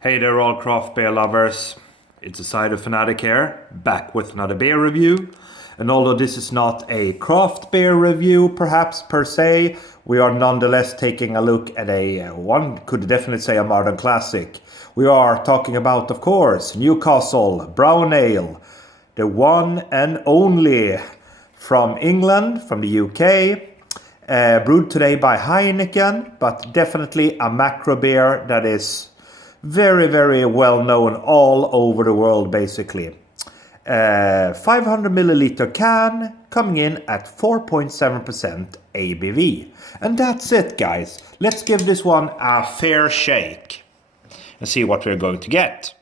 Hey there all craft beer lovers, it's a Cider Fanatic here, back with another beer review. And although this is not a craft beer review perhaps per se, we are nonetheless taking a look at one could definitely say a modern classic. We are talking about, of course, Newcastle Brown Ale, the one and only from England, from the UK, brewed today by Heineken, but definitely a macro beer that is very, very well known all over the world basically. 500 milliliter can coming in at 4.7% ABV. And that's it, guys. Let's give this one a fair shake and see what we're going to get.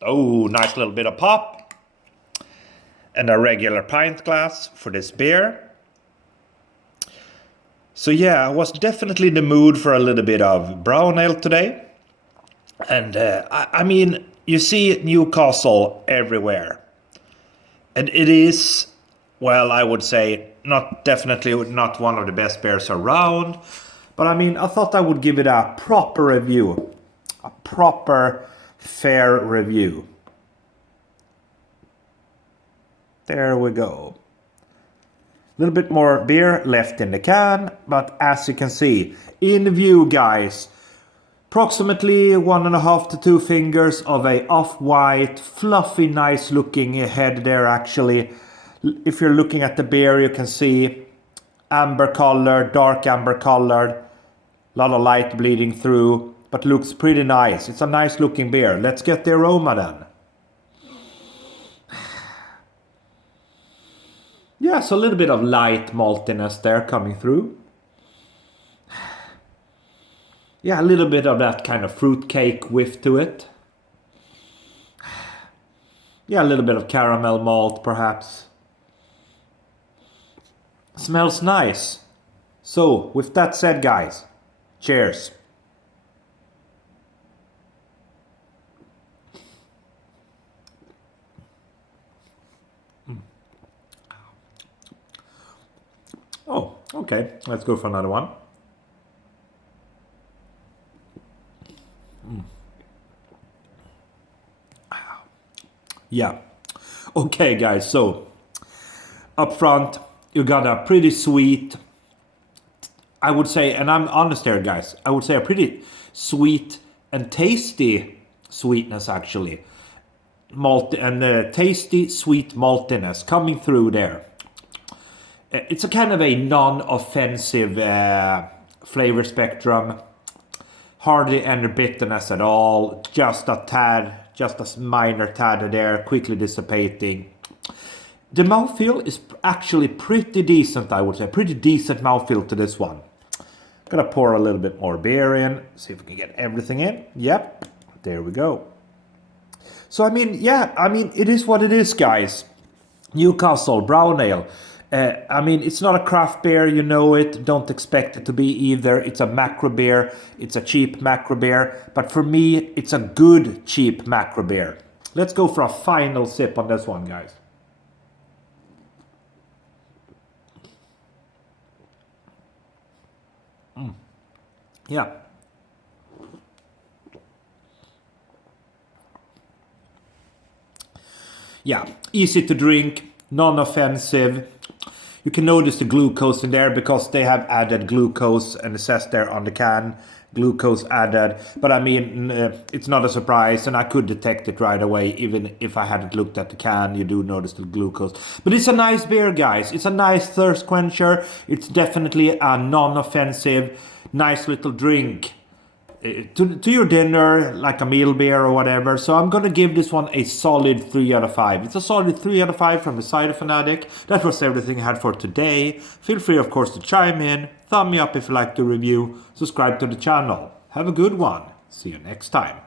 Oh, nice little bit of pop. And a regular pint glass for this beer. So yeah, I was definitely in the mood for a little bit of brown ale today. And I mean, you see Newcastle everywhere. And it is, well, I would say, definitely not one of the best beers around. But I mean, I thought I would give it a proper review. A proper, fair review. There we go. A little bit more beer left in the can. But as you can see, in view, guys, approximately 1.5 to 2 fingers of a off-white, fluffy, nice looking head there actually. If you're looking at the beer, you can see amber color, dark amber colored, a lot of light bleeding through, but looks pretty nice. It's a nice looking beer. Let's get the aroma then. Yeah, so a little bit of light maltiness there coming through. Yeah, a little bit of that kind of fruitcake whiff to it. Yeah, a little bit of caramel malt perhaps. Smells nice. So, with that said, guys, cheers. Oh, okay, let's go for another one. Yeah. Okay, guys, so up front, you got a pretty sweet, I would say, and I'm honest here, guys, I would say a pretty sweet and tasty sweetness actually. Malt and tasty sweet maltiness coming through there. It's a kind of a non-offensive flavor spectrum. Hardly any bitterness at all, just a tad. Just a minor tad there, quickly dissipating. The mouthfeel is actually pretty decent, I would say. Pretty decent mouthfeel to this one. Gonna pour a little bit more beer in. See if we can get everything in. Yep, there we go. So I mean, yeah, I mean, it is what it is, guys. Newcastle Brown Ale. I mean, it's not a craft beer, you know it. Don't expect it to be either. It's a macro beer. It's a cheap macro beer. But for me, it's a good, cheap macro beer. Let's go for a final sip on this one, guys. Yeah. Yeah, easy to drink, non-offensive. You can notice the glucose in there because they have added glucose, and it says there on the can, glucose added. But I mean, it's not a surprise, and I could detect it right away, even if I hadn't looked at the can. You do notice the glucose. But it's a nice beer, guys. It's a nice thirst quencher. It's definitely a non-offensive, nice little drink. To your dinner, like a meal beer or whatever. So I'm going to give this one a solid 3 out of 5. It's a solid 3 out of 5 from the Cider Fanatic. That was everything I had for today. Feel free, of course, to chime in. Thumb me up if you like the review. Subscribe to the channel. Have a good one. See you next time.